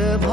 धर्म